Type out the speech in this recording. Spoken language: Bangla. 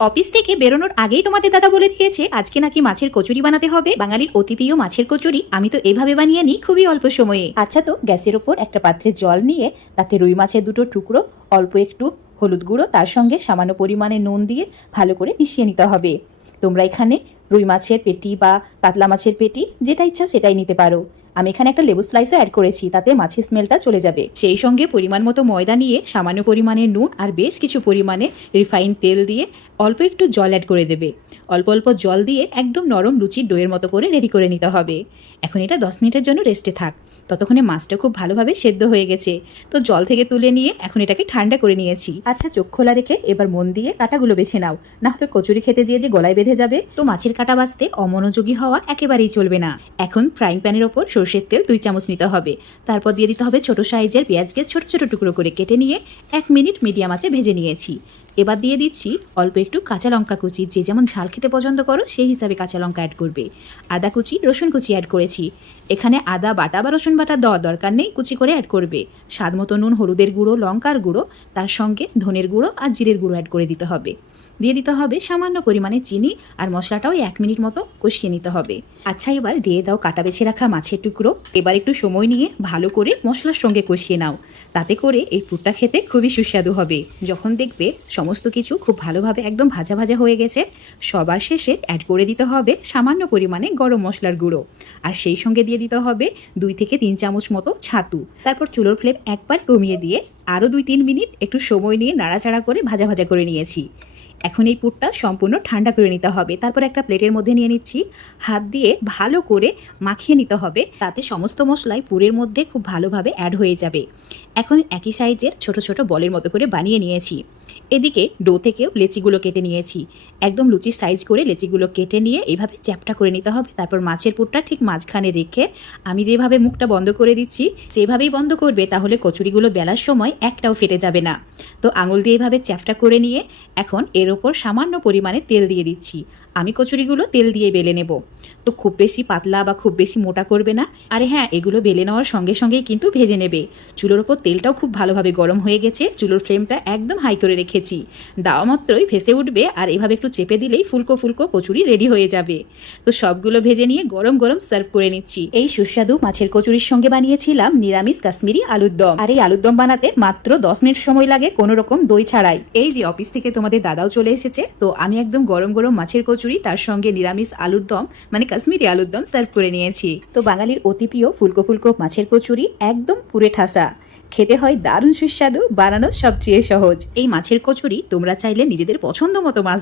অফিস থেকে বেরোনোর আগেই তোমাদের দাদা বলে দিয়েছে আজকে নাকি মাছের কচুরি বানাতে হবে। বাঙালির অতি প্রিয় মাছের কচুরি আমি তো এভাবে বানিয়ে নিই খুবই অল্প সময়ে। আচ্ছা, তো গ্যাসের ওপর একটা পাত্রে জল নিয়ে তাতে রুই মাছের দুটো টুকরো, অল্প একটু হলুদ গুঁড়ো, তার সঙ্গে সামান্য পরিমাণে নুন দিয়ে ভালো করে মিশিয়ে নিতে হবে। তোমরা এখানে রুই মাছের পেটি বা পাতলা মাছের পেটি যেটা ইচ্ছা সেটাই নিতে পারো। আমি এখানে একটা লেবু স্লাইসও অ্যাড করেছি, তাতে মাছের স্মেলটা চলে যাবে। সেই সঙ্গে পরিমাণ মতো ময়দা নিয়ে সামান্য পরিমাণে নুন আর বেশ কিছু পরিমাণে রিফাইন তেল দিয়ে অল্প একটু জল অ্যাড করে দেবে। অল্প অল্প জল দিয়ে একদম নরম লুচির ডোয়ের মতো করে রেডি করে নিতে হবে। এখন এটা 10 মিনিটের জন্য রেস্টে থাক। ততক্ষণে মাছটা খুব ভালোভাবে সেদ্ধ হয়ে গেছে। তো জল থেকে তুলে নিয়ে এখন এটাকে ঠান্ডা করে নিয়েছি। আচ্ছা, চোখ খোলা রেখে এবার মন দিয়ে কাঁটাগুলো বেছে নাও, না হলে কচুরি খেতে যেয়ে যে গলায় বেঁধে যাবে। তো মাছের কাঁটা বাছতে অমনোযোগী হওয়া একেবারেই চলবে না। এখন ফ্রাইং প্যানের ওপর সরষের তেল 2 চামচ নিতে হবে। তারপর দিয়ে দিতে হবে ছোট সাইজের পেঁয়াজকে ছোট ছোট টুকরো করে কেটে নিয়ে 1 মিনিট মিডিয়াম আঁচে ভেজে নিয়েছি। এবার দিয়ে দিচ্ছি অল্প একটু কাঁচা লঙ্কা কুচি, যে যেমন ঝাল খেতে পছন্দ করো সেই হিসাবে কাঁচা লঙ্কা অ্যাড করবে। আদা কুচি, রসুন কুচি অ্যাড করেছি। এখানে আদা বাটা বা রসুন বাটা দেওয়ার দরকার নেই, কুচি করে অ্যাড করবে। স্বাদ মতো নুন, হলুদের গুঁড়ো, লঙ্কার গুঁড়ো, তার সঙ্গে ধনের গুঁড়ো আর জিরের গুঁড়ো অ্যাড করে দিতে হবে। দিয়ে দিতে হবে সামান্য পরিমাণে চিনি, আর মশলাটাও 1 মিনিট মতো কষিয়ে নিতে হবে। আচ্ছা, এবার দিয়ে দাও কাটা বেছে রাখা মাছের টুকরো। এবার একটু সময় নিয়ে ভালো করে মশলার সঙ্গে কষিয়ে নাও, তাতে করে এই পুরটা খেতে খুবই সুস্বাদু হবে। যখন দেখবে সমস্ত কিছু খুব ভালোভাবে একদম ভাজা ভাজা হয়ে গেছে, সবার শেষে অ্যাড করে দিতে হবে সামান্য পরিমাণে গরম মশলার গুঁড়ো, আর সেই সঙ্গে দিয়ে দিতে হবে 2 থেকে 3 চামচ মতো ছাতু। তারপর চুলোর ফ্লেম একবার কমিয়ে দিয়ে আরও 2-3 মিনিট একটু সময় নিয়ে নাড়াচাড়া করে ভাজা ভাজা করে নিয়েছি। এখন এই পুরটা সম্পূর্ণ ঠান্ডা করে নিতে হবে। তারপর একটা প্লেটের মধ্যে নিয়ে নিচ্ছি। হাত দিয়ে ভালো করে মাখিয়ে নিতে হবে, তাতে সমস্ত মশলাই পুরের মধ্যে খুব ভালোভাবে অ্যাড হয়ে যাবে। এখন একই সাইজের ছোট ছোট বলের মতো করে বানিয়ে নিয়েছি। এদিকে ডো থেকেও লেচিগুলো কেটে নিয়েছি। একদম লুচির সাইজ করে লেচিগুলো কেটে নিয়ে এইভাবে চ্যাপটা করে নিতে হবে। তারপর মাছের পুরটা ঠিক মাঝখানে রেখে আমি যেভাবে মুখটা বন্ধ করে দিচ্ছি সেভাবেই বন্ধ করবে, তাহলে কচুরিগুলো বেলার সময় একটাও ফেটে যাবে না। তো আঙুল দিয়ে এইভাবে চ্যাপটা করে নিয়ে এখন এর ওপর সামান্য পরিমাণে তেল দিয়ে দিচ্ছি। আমি কচুরিগুলো তেল দিয়ে বেলে নেব। তো খুব বেশি পাতলা বা খুব বেশি মোটা করবে না। আরে হ্যাঁ, এগুলো বেলে নেওয়ার সঙ্গে সঙ্গেই কিন্তু ভেজে নেবে। চুলোর ওপর তেলটাও খুব ভালোভাবে গরম হয়ে গেছে। চুলোর ফ্লেমটা একদম হাই করে রেখেছি। দেওয়া মাত্রই ভেসে উঠবে, আর এভাবে একটু চেপে দিলেই ফুলকো ফুলকো কচুরি রেডি হয়ে যাবে। তো সবগুলো ভেজে নিয়ে গরম গরম সার্ভ করে নিচ্ছি। এই সুস্বাদু মাছের কচুরির সঙ্গে বানিয়েছিলাম নিরামিষ কাশ্মীরি আলুর দম। আর এই আলুর দম বানাতে মাত্র 10 মিনিট সময় লাগে, কোনো রকম দই ছাড়াই। এই যে অফিস থেকে তোমাদের দাদাও চলে এসেছে, তো আমি একদম গরম গরম মাছের কচুরি তার সঙ্গে নিরামিষ আলুর দম মানে কাশ্মীরি আলুর দম সার্ভ করে নিয়েছি। তো বাঙালির অতি প্রিয় ফুলকো ফুলকো মাছের কচুরি একদম পুরে ঠাসা, খেতে হয় দারুণ সুস্বাদু, বানানো সবচেয়ে সহজ। এই মাছের কচুরি তোমরা চাইলে নিজেদের পছন্দ মতো মাছ